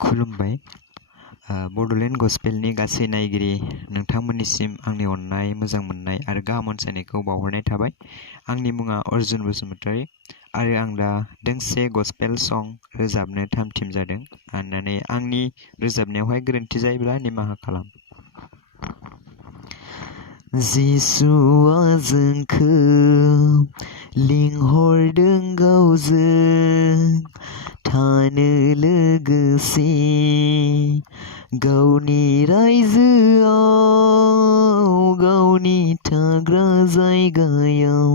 खुलुमबाय बड'लेण्ड गस्पेलनि गासै नायगिरि नोंथांमोननिसिम आंनि अननाय मोजां मोननाय आरो गाहाम अनसायनायखौ बावहरनाय थाबाय। आंनि मुङा अर्जुन बसुमतारी आरो आं दा दोंसे गस्पेल सं रोजाबनो थाम-थिम जादों। अन्नानै आंनि रोजाबनायावहाय गोरोन्थि जायोब्ला निमाहा खालाम। जिसुआ जोंखौ लिंहरदों गावजों थानो लोगोसे गावनि रायजोआव गावनि थाग्रा जायगायाव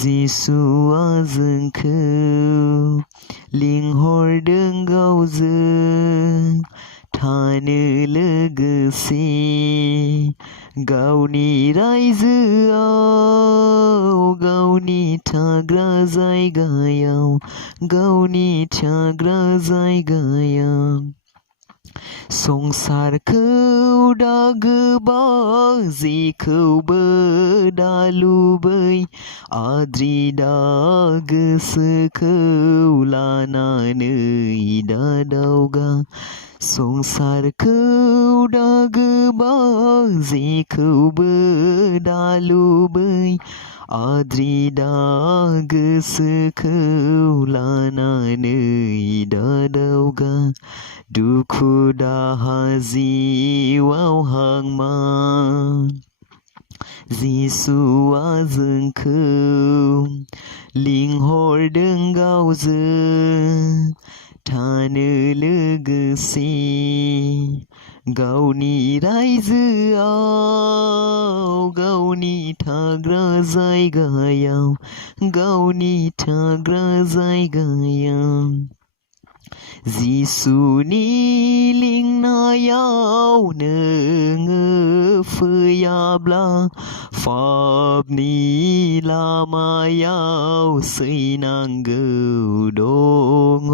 जिसुआ जोंखौ लिंहरदों गावजों थानो लोगोसे गावनि रायजोआव गावनि थाग्रा जायगायाव संसारखौ दा गोबां जेखौबो दा लुबै आद्रि दा गोसोखौ लानानै दा दावगा संसारखौ दा गोबां जेखौबो दा लुबै आद्रि दा गोसोखौ लानानै दा दावगा दुखु दाहा जिउआव हांमा जिसुआ जोंखौ लिंहरदों गावजों थानो लोगोसे गावनि रायजोआव गावनि थाग्रा जायगायाव जिसुनि लिंनायाव नोङो फैयाब्ला पापनि लामायाव सैनांगौ दङ।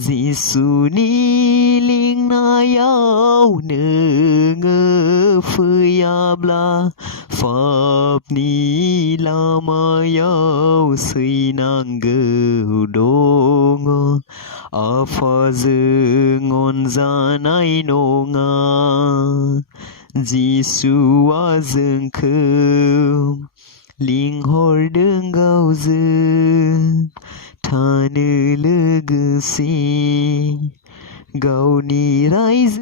जिसुनि लिंनायाव नोङो फैयाब्ला पापनि लामायाव सैनांगौ दङ। आफाजों अनजानाय नङा जिसुआ जोंखौ लिंहरदों गावजों थानो लोगोसे गावनि रायजो